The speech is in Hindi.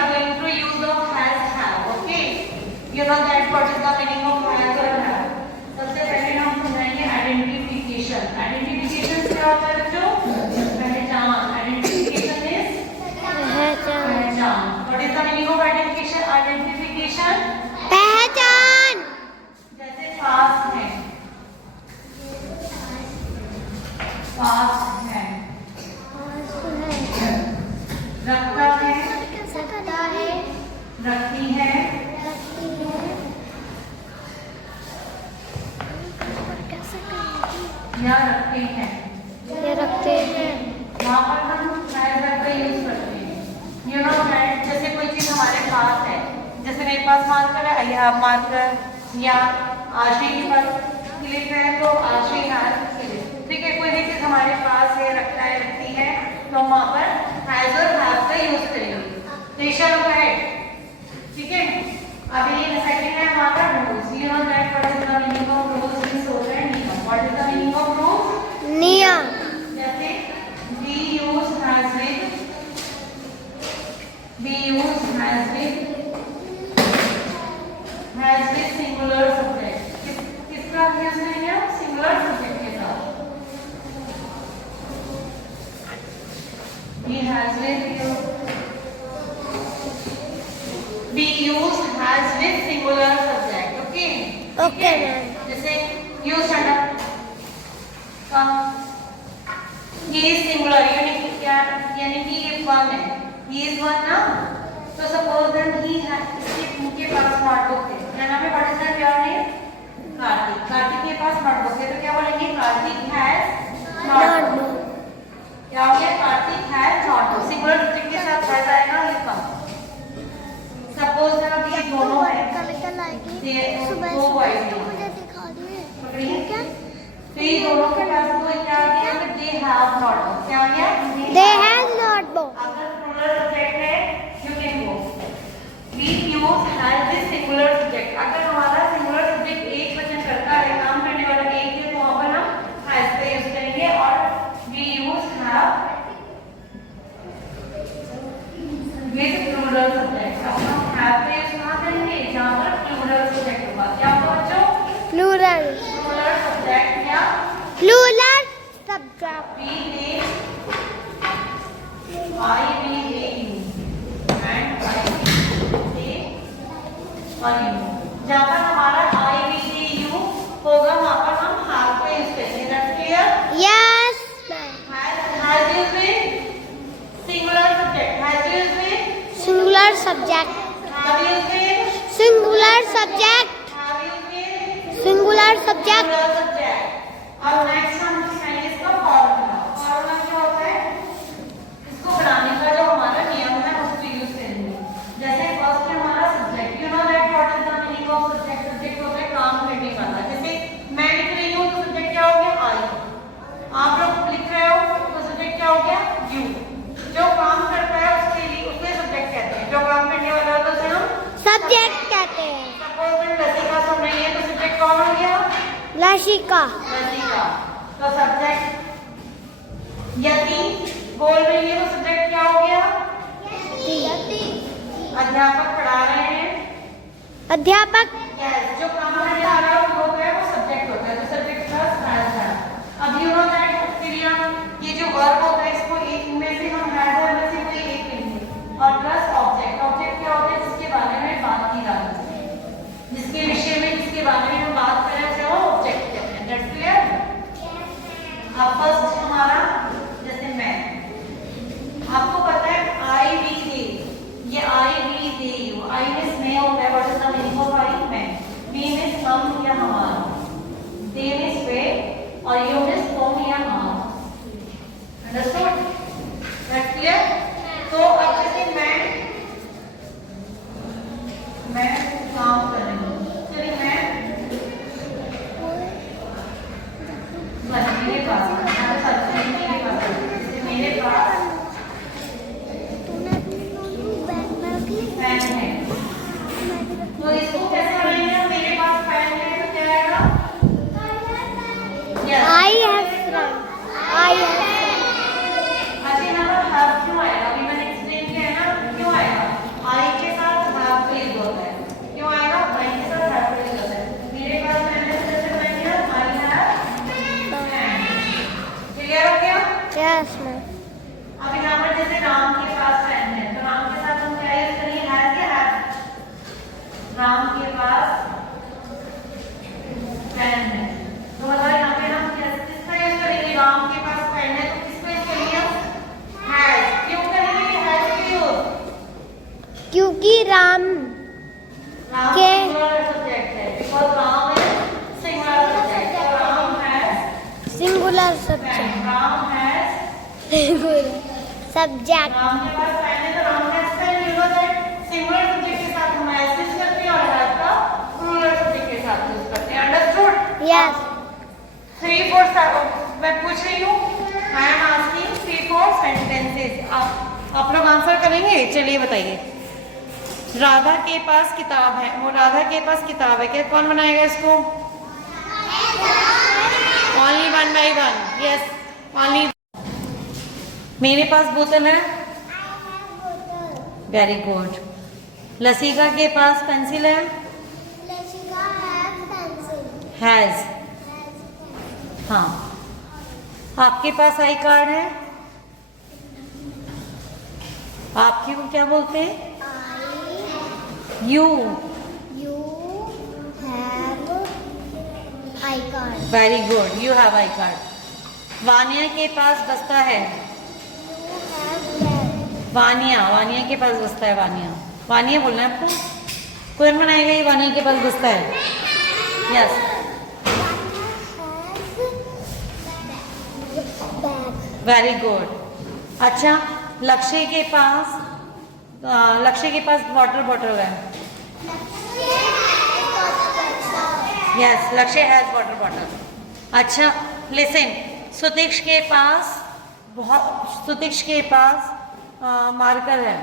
are going through use of has, have. Okay. You know that what is the meaning of has or have. सबसे पहले हम समझेंगे आइडेंटिफिकेशन. आइडेंटिफिकेशन क्या होता है बच्चों? पहचान. आइडेंटिफिकेशन इज पहचान. What is the meaning of identification? Identification पहचान. जैसे पास है, पास है, रखता है, सकता है, रखती है, या रखते हैं. ये रखते हैं. वहाँ पर हम has have का यूज करते हैं. You know that जैसे कोई चीज हमारे पास है, जैसे मेरे पास मार्कर है, या मार्कर, या आशय के पास क्लिप है तो आशय has क्लिप. ठीक है, कोई भी चीज हमारे पास है, रखता है, रखती है, तो हम वहाँ पर has और have का यूज करेंगे. तो ये शब्द है. ठीक है, अभी ये सेकंड है हमारा rules. You know that what is the meaning of rules in social and नियम. What is the meaning of rules? नियम. जैसे we use has with, we use has with singular subject. किसका यूज करेंगे? सिंगुलर सब्जेक्ट के साथ. we has with we use has with singular subject. Okay. Okay, ma'am. जैसे you stand up. come. ये सिंगुलर यानी कि क्या, यानी कि ये वन है. ही इज वन ना. तो सपोज दैट ही इनके पास नोटबुक है. क्या नाम है? What is that your name? Kartik. Kartik के पास नोटबुक है तो क्या बोलेंगे? Kartik has notebook. क्या हो गया? Kartik has notebook. Singular subject के साथ हैज आएगा ये कम. सपोज दैट ये दोनों है, ये दो बॉयज हैं. पकड़िए. तो ये दोनों के पास तो क्या आ गया? They have notebook. क्या आ गया? They have notebook. अगर प्लूरल सब्जेक्ट है you can go. We use has with singular subject. अगर हमारा सिंगुलर सब्जेक्ट एक वचन करता है, काम करने वाला एक है, तो वहां पर हम हैज का यूज करेंगे. और we use have with plural subject. अब हम हैव का यूज कहां करेंगे? जहां पर प्लूरल सब्जेक्ट होगा. क्या होगा बच्चों? Plural. प्लूरल सब्जेक्ट या Plural subject. we they, I we they you, and I they और you. जहाँ पर हमारा I we they you होगा वहाँ पर हम have का यूज करेंगे. That's clear? Yes, ma'am. Has used with singular subject. Has used with Singular subject. have used with Singular subject. have used with Singular subject. singular subject. अब नेक्स्ट हम सीखेंगे इसका फॉर्मूला. फॉर्मूला क्या होता है? इसको बनाने का जो हमारा नियम है उसको यूज करेंगे. जैसे फर्स्ट है हमारा subject. You know that what is the meaning of subject? Subject होता है काम करने वाला. जैसे मैं लिख रही हूँ तो सब्जेक्ट क्या हो गया? आई. आप लोग लिख रहे हो तो सब्जेक्ट क्या हो गया? यू. जो काम करता है उसके लिए उसके सब्जेक्ट कहते हैं. जो काम करने वाला होता है उसे हम Subject कहते हैं. सपोज मैं लसिका सुन रही है तो सब्जेक्ट कौन हो गया? लसिका. लसिका. तो सब्जेक्ट यति बोल रही है तो सब्जेक्ट क्या हो गया? अध्यापक पढ़ा रहे हैं. अध्यापक. यस. जो काम करने वाला होता है वो सब्जेक्ट होता है. तो सब्जेक्ट प्लस हैज है. अब यू नो दैट क्रिया ये जो वर्ब होता है इसको एक में से हम हैज और में से कोई एक लेंगे. और प्लस ऑब्जेक्ट. ऑब्जेक्ट क्या होता है? जिसके बारे में बात की जाती है, जिसके विषय में जिसके बारे में हम बात कर रहे हैं वो ऑब्जेक्ट कहते हैं. That's clear? अब फर्स्ट हमारा जैसे मैं, आपको पता है आई वी दे. ये आई वी दे यू. आई में स्नेह होता है. What is the meaning of I? मैं. क्योंकि राम राम के- सिंगुलर सब्जेक्ट है because Ram is singular subject Ram has singular subject Ram has subject Ram के पास पेन है तो Ram has pen you know that singular subject के साथ हम ऐसे यूज करते हैं और हैज का प्लूरल सब्जेक्ट के साथ यूज करते हैं अंडरस्टूड यस 3 4 मैं पूछ रही हूँ आई एम आस्किंग 3 4 सेंटेंसेस आप लोग आंसर करेंगे चलिए बताइए राधा के पास किताब है वो राधा के पास किताब है क्या कौन बनाएगा इसको ओनली 1 by 1 यस ओनली मेरे पास बोतल है वेरी गुड लसिका के पास पेंसिल है हैज हाँ आपके पास आई कार्ड है आपकी को क्या बोलते हैं you You have I card. Very good you have I card Vaniya के पास बस्ता है You have bag. वानिया के पास बस्ता है वानिया बोलना है आपको कौन बनाएगा ये वानिया के पास बस्ता है यस Bag. वेरी गुड अच्छा लक्ष्य के पास वाटर बॉटल है यस लक्ष्य हैज वाटर बॉटल अच्छा लिसन सुतीक्ष के पास मार्कर है